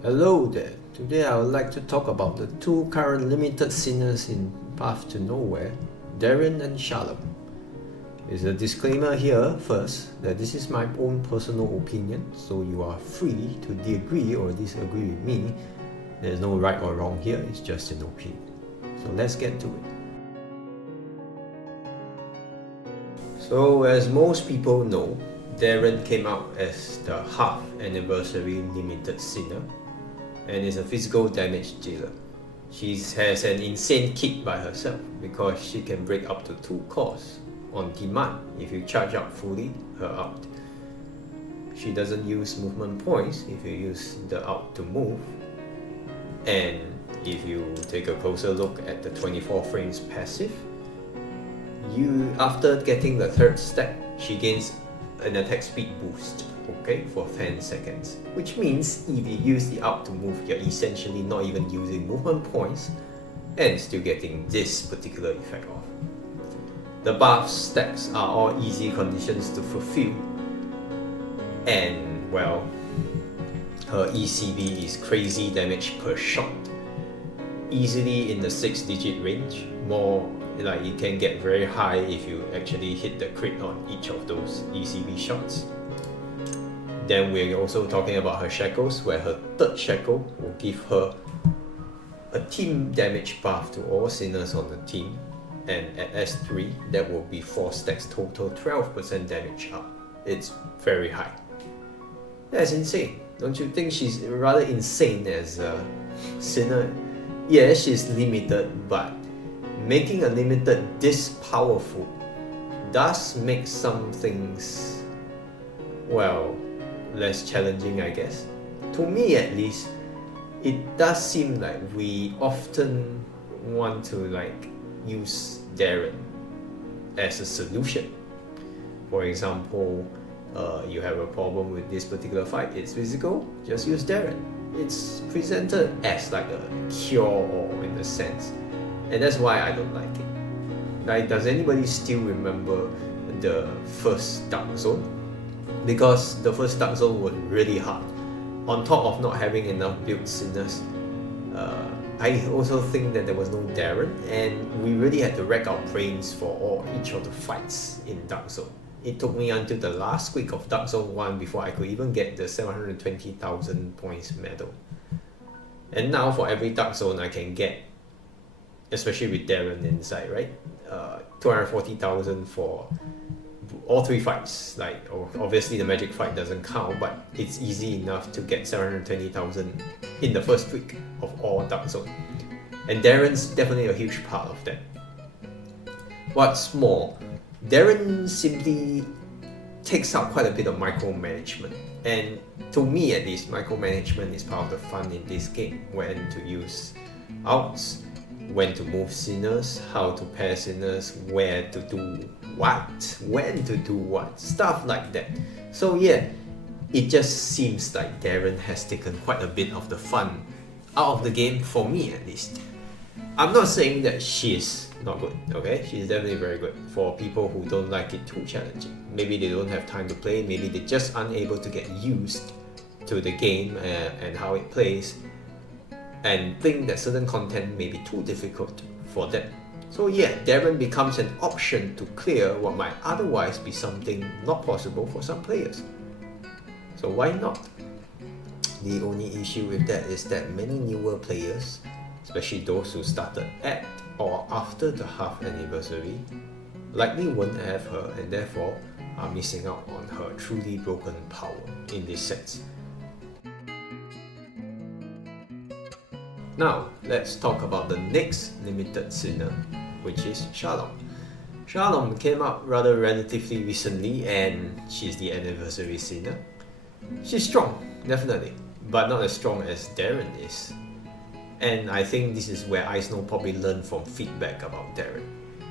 Hello there. Today I would like to talk about the two current limited sinners in Path to Nowhere, Deren and Shalom. There's a disclaimer here first that this is my own personal opinion, so you are free to agree or disagree with me. There's no right or wrong here, it's just an opinion. So let's get to it. So as most people know, Deren came out as the half anniversary limited sinner and is a physical damage dealer. She has an insane kit by herself because she can break up to 2 cores on demand if you charge up fully her out. She doesn't use movement points if you use the out to move. And if you take a closer look at the 24 frames passive, after getting the 3rd stack, she gains an attack speed boost, okay, for 10 seconds. Which means if you use the out to move, you're essentially not even using movement points and still getting this particular effect off. The buff stacks are all easy conditions to fulfill, and well, her ECB is crazy damage per shot, easily in the 6-digit range. More like it can get very high if you actually hit the crit on each of those ECB shots. Then we're also talking about her shackles, where her 3rd shackle will give her a team damage buff to all sinners on the team, and at S3 that will be 4 stacks total, 12% damage up. It's very high. That's insane. Don't you think she's rather insane as a sinner? Yeah, she's limited, but making a limited this powerful does make some things, well, less challenging, I guess. To me at least, it does seem like we often want to use Deren as a solution. For example, you have a problem with this particular fight, it's physical, just use Deren. It's presented as like a cure-all in a sense, and that's why I don't like it. Does anybody still remember the first Dark Zone? Because the first Dark Zone was really hard. On top of not having enough build sinners, I also think that there was no Deren, and we really had to rack our brains for each of the fights in Dark Zone. It took me until the last week of Dark Zone 1 before I could even get the 720,000 points medal. And now for every Dark Zone I can get, especially with Deren inside, right? 240,000 for all 3 fights. Obviously the magic fight doesn't count, but it's easy enough to get 720,000 in the first week of all Dark Zone. And Deren's definitely a huge part of that. What's more, Deren simply takes out quite a bit of micromanagement, and to me at least, micromanagement is part of the fun in this game. When to use outs, when to move sinners, how to pair sinners, where to do what, when to do what, stuff like that. So yeah, it just seems like Deren has taken quite a bit of the fun out of the game, for me at least. I'm not saying that she's not good, okay? She's definitely very good for people who don't like it too challenging. Maybe they don't have time to play, maybe they're just unable to get used to the game and how it plays, and think that certain content may be too difficult for them. So yeah, Deren becomes an option to clear what might otherwise be something not possible for some players. So why not? The only issue with that is that many newer players, especially those who started at or after the half anniversary, likely won't have her and therefore are missing out on her truly broken power in this sense. Now, let's talk about the next limited sinner, which is Shalom. Shalom came out rather relatively recently, and she's the anniversary sinner. She's strong, definitely, but not as strong as Deren is. And I think this is where Ice Snow probably learned from feedback about Deren.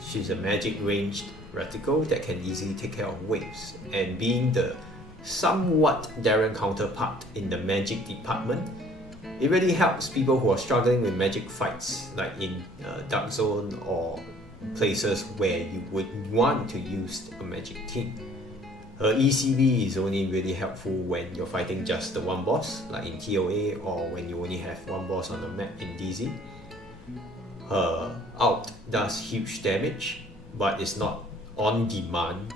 She's a magic ranged reticle that can easily take care of waves, and being the somewhat Deren counterpart in the magic department, it really helps people who are struggling with magic fights, like in Dark Zone or places where you would want to use a magic team. Her ECB is only really helpful when you're fighting just the one boss, like in TOA, or when you only have one boss on the map in DZ. Her ult does huge damage, but it's not on demand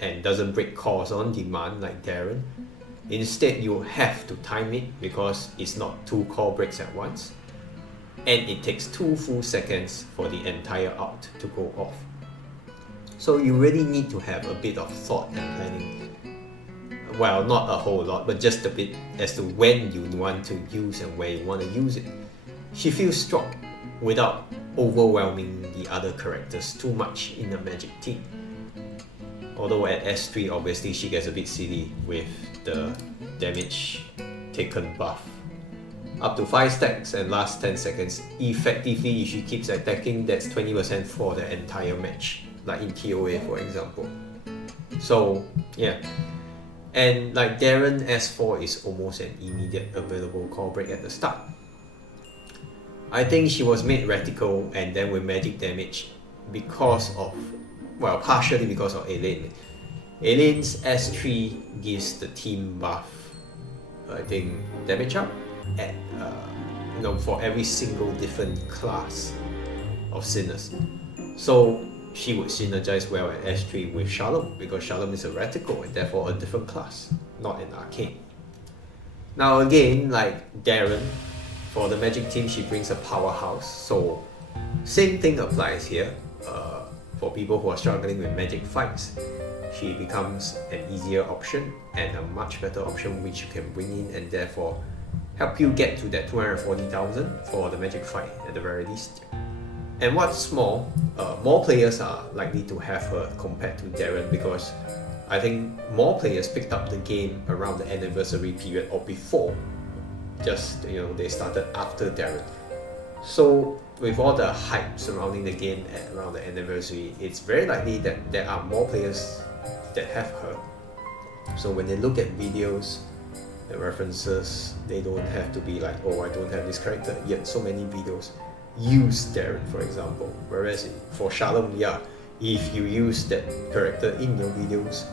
and doesn't break cores on demand like Deren. Instead, you have to time it because it's not 2 core breaks at once, and it takes 2 full seconds for the entire ult to go off. So you really need to have a bit of thought and planning. Well, not a whole lot, but just a bit as to when you want to use and where you want to use it. She feels strong without overwhelming the other characters too much in the magic team. Although at S3 obviously she gets a bit silly with the damage taken buff. Up to 5 stacks and last 10 seconds, effectively if she keeps attacking, that's 20% for the entire match, like in TOA for example. So yeah, and like Deren, S4 is almost an immediate available core break at the start. I think she was made reticle and then with magic damage because of, well, partially because of Elaine. Elaine's S3 gives the team buff, I think, damage up at for every single different class of sinners. So she would synergize well at S3 with Shalom because Shalom is a reticle and therefore a different class, not an arcane. Now again, like Deren, for the magic team she brings a powerhouse, so same thing applies here. For people who are struggling with magic fights, she becomes an easier option and a much better option which you can bring in and therefore help you get to that 240,000 for the magic fight at the very least. And what's more players are likely to have her compared to Deren because I think more players picked up the game around the anniversary period or before. Just, they started after Deren. So with all the hype surrounding the game at around the anniversary, it's very likely that there are more players that have her. So when they look at videos and references, they don't have to be like, oh, I don't have this character, yet so many videos use Deren, for example. Whereas for Shalom, yeah, if you use that character in your videos,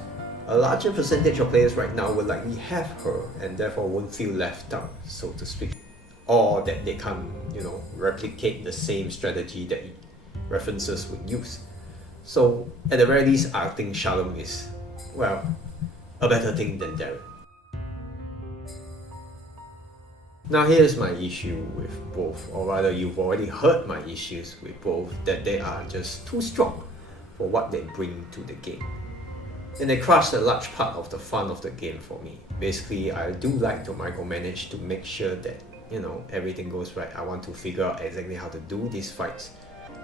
a larger percentage of players right now will likely have her and therefore won't feel left out, so to speak. Or that they can't, replicate the same strategy that references would use. So at the very least, I think Shalom is, well, a better thing than Deren. Now here's my issue with both, or rather you've already heard my issues with both, that they are just too strong for what they bring to the game. And they crush a large part of the fun of the game for me. Basically, I do like to micromanage to make sure that, everything goes right. I want to figure out exactly how to do these fights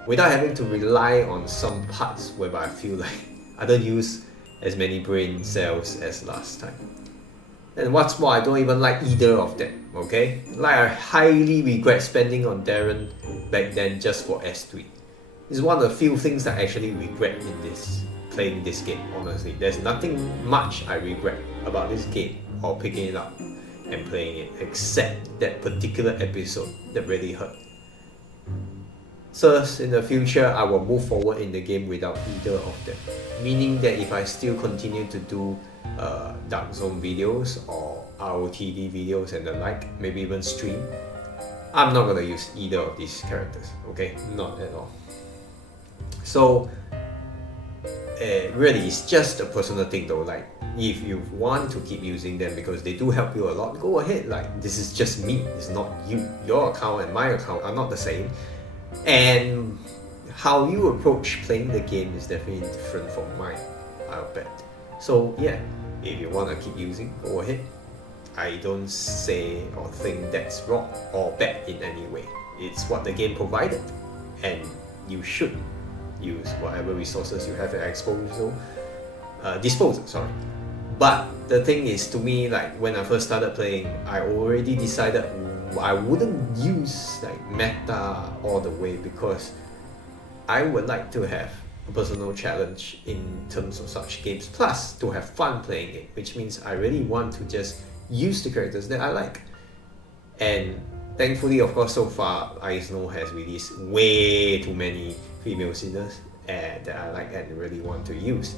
without having to rely on some parts whereby I feel like I don't use as many brain cells as last time. And what's more, I don't even like either of them, okay? Like, I highly regret spending on Deren back then just for S3. It's one of the few things I actually regret in playing this game, honestly. There's nothing much I regret about this game or picking it up and playing it, except that particular episode that really hurt. Thus, in the future, I will move forward in the game without either of them. Meaning that if I still continue to do Dark Zone videos or ROTD videos and the like, maybe even stream, I'm not going to use either of these characters, okay? Not at all. So, really, it's just a personal thing though. Like, if you want to keep using them because they do help you a lot, go ahead. Like, this is just me, it's not you. Your account and my account are not the same. And how you approach playing the game is definitely different from mine, I'll bet. So yeah, if you want to keep using, go ahead. I don't say or think that's wrong or bad in any way. It's what the game provided, and you should use whatever resources you have at disposal. But the thing is, to me, like when I first started playing, I already decided I wouldn't use like meta all the way because I would like to have a personal challenge in terms of such games, plus to have fun playing it, which means I really want to just use the characters that I like. And thankfully, of course, so far, Snow has released way too many female sinners that I like and really want to use.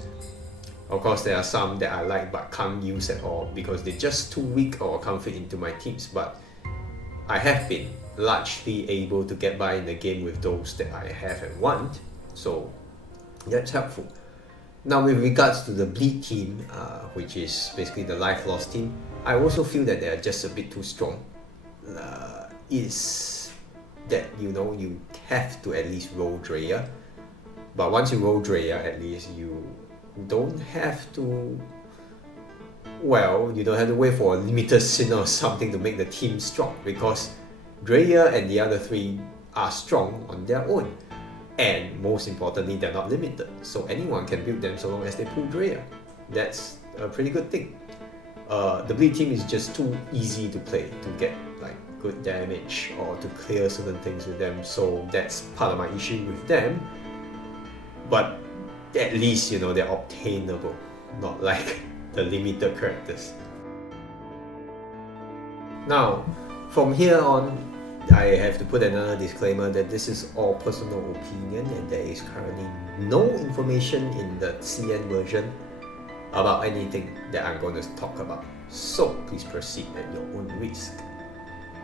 Of course, there are some that I like but can't use at all because they're just too weak or can't fit into my teams. But I have been largely able to get by in the game with those that I have and want, so that's helpful. Now, with regards to the bleed team, which is basically the life loss team, I also feel that they are just a bit too strong. Is that you have to at least roll Drea, but once you roll Drea, at least you don't have to. Well, you don't have to wait for a limited sinner or something to make the team strong, because Drea and the other three are strong on their own. And most importantly, they're not limited, so anyone can build them so long as they pull Drea. That's a pretty good thing. The bleed team is just too easy to play to get like good damage or to clear certain things with them, so that's part of my issue with them. But at least they're obtainable, not like the limited characters. Now, from here on, I have to put another disclaimer that this is all personal opinion and there is currently no information in the CN version about anything that I'm going to talk about. So please proceed at your own risk.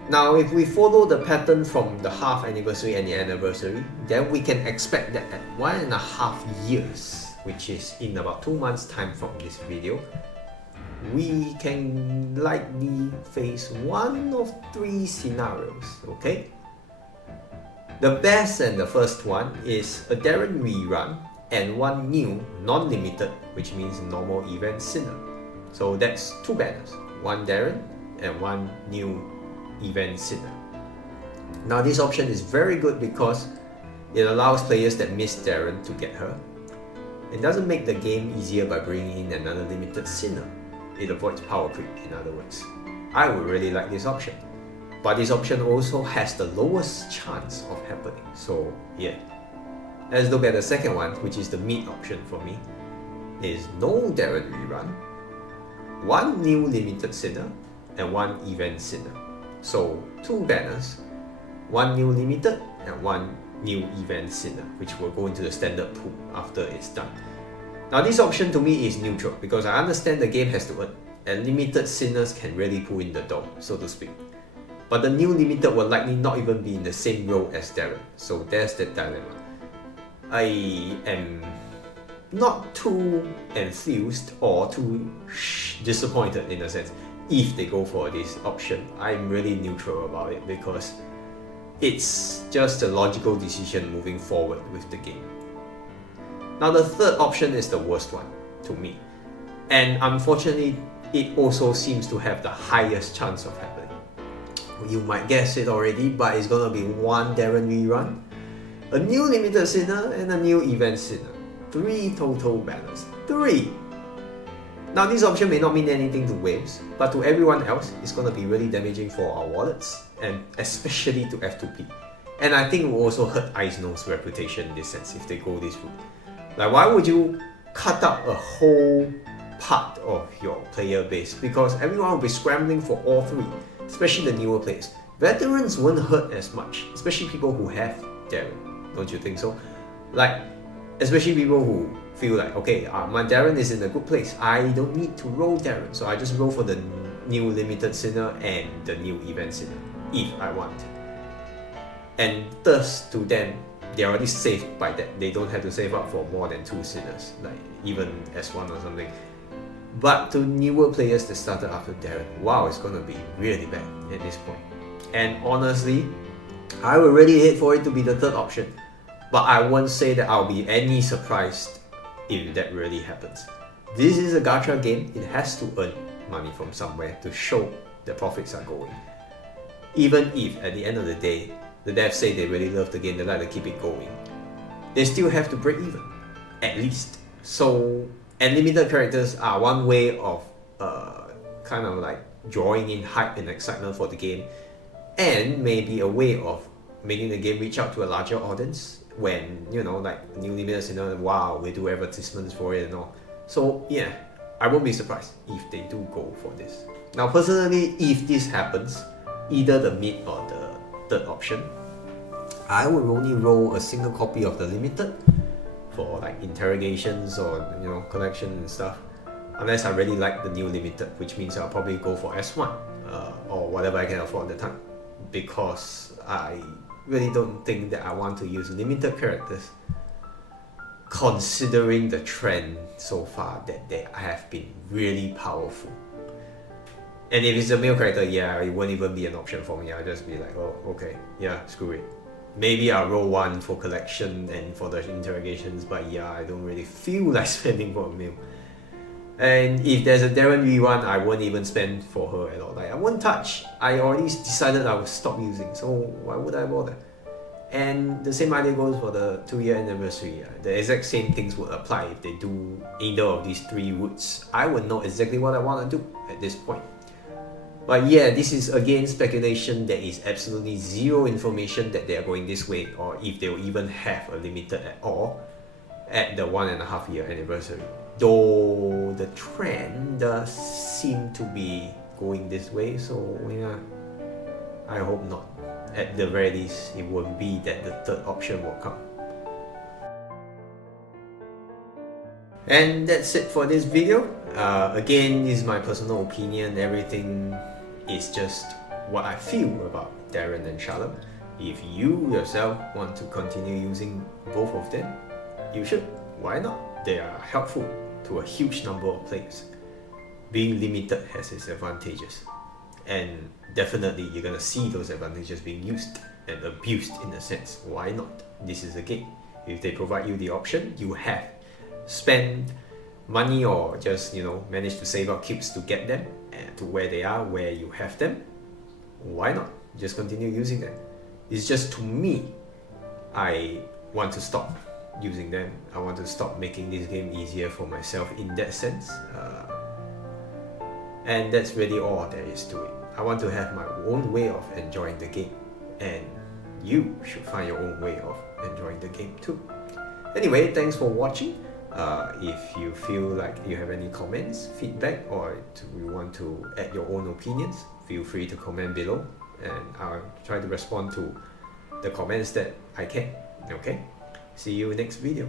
Now, if we follow the pattern from the half anniversary and the anniversary, then we can expect that at 1.5 years, which is in about 2 months time from this video, we can likely face one of 3 scenarios, okay? The best and the first one is a Deren rerun and one new non-limited, which means normal event sinner. So that's 2 banners, one Deren and one new event sinner. Now this option is very good because it allows players that miss Deren to get her. It doesn't make the game easier by bringing in another limited sinner. It avoids power creep, in other words. I would really like this option, but this option also has the lowest chance of happening, so yeah. Let's look at the second one, which is the mid option for me. Is no Deren rerun, one new limited sinner, and one event sinner. So 2 banners, one new limited and one new event sinner, which will go into the standard pool after it's done. Now this option to me is neutral because I understand the game has to earn, and limited sinners can really pull in the dough, so to speak. But the new limited will likely not even be in the same row as Deren, so there's the dilemma. I am not too enthused or too disappointed in a sense if they go for this option. I'm really neutral about it because it's just a logical decision moving forward with the game. Now the third option is the worst one to me, and unfortunately it also seems to have the highest chance of happening. You might guess it already, but it's gonna be one Deren rerun, a new limited sinner, and a new event sinner. 3 total banners. 3! Now this option may not mean anything to Waves, but to everyone else it's gonna be really damaging for our wallets, and especially to F2P. And I think it will also hurt Ice No's reputation in this sense if they go this route. Like, why would you cut up a whole part of your player base? Because everyone will be scrambling for all 3, especially the newer players. Veterans won't hurt as much, especially people who have Deren, don't you think so? Like, especially people who feel like, okay, my Deren is in a good place, I don't need to roll Deren, so I just roll for the new limited sinner and the new event sinner, if I want. And thus, to them, they're already saved by that. They don't have to save up for more than 2 sinners, like even S1 or something. But to newer players that started after Deren, wow, it's gonna be really bad at this point. And honestly, I would really hate for it to be the third option, but I won't say that I'll be any surprised if that really happens. This is a gacha game, it has to earn money from somewhere to show the profits are going. Even if at the end of the day, the devs say they really love the game, they like to keep it going, they still have to break even, at least. So, and limited characters are one way of kind of like drawing in hype and excitement for the game, and maybe a way of making the game reach out to a larger audience when, like new limited, wow, we do advertisements for it and all. So yeah, I won't be surprised if they do go for this. Now personally, if this happens, either the mid or the third option, I would only roll a single copy of the limited for like interrogations or collection and stuff. Unless I really like the new limited, which means I'll probably go for S1 or whatever I can afford at the time, because I really don't think that I want to use limited characters, considering the trend so far that they have been really powerful. And if it's a male character, yeah, it won't even be an option for me. I'll just be like, oh, okay, yeah, screw it. Maybe I'll roll one for collection and for the interrogations, but yeah, I don't really feel like spending for a male. And if there's a Deren V1, I won't even spend for her at all. Like, I won't touch. I already decided I would stop using, so why would I bother? And the same idea goes for the 2-year anniversary. The exact same things would apply if they do either of these 3 routes. I would know exactly what I want to do at this point. But yeah, this is again speculation. There is absolutely zero information that they are going this way, or if they will even have a limited at all at the 1.5 year anniversary. Though the trend does seem to be going this way, so yeah, I hope not. At the very least, it won't be that the third option will come. And that's it for this video. Again, this is my personal opinion. Everything is just what I feel about Deren and Shalom. If you yourself want to continue using both of them, you should. Why not? They are helpful to a huge number of players. Being limited has its advantages, and definitely you're gonna see those advantages being used and abused in a sense. Why not? This is a game. If they provide you the option, you have spend money or just manage to save up keeps to get them to where they are, where you have them. Why not just continue using them? It's just, to me, I want to stop using them. I want to stop making this game easier for myself in that sense, and that's really all there is to it. I want to have my own way of enjoying the game, and you should find your own way of enjoying the game too. Anyway, thanks for watching. If you feel like you have any comments, feedback, or you want to add your own opinions, feel free to comment below, and I'll try to respond to the comments that I can. Okay? See you next video.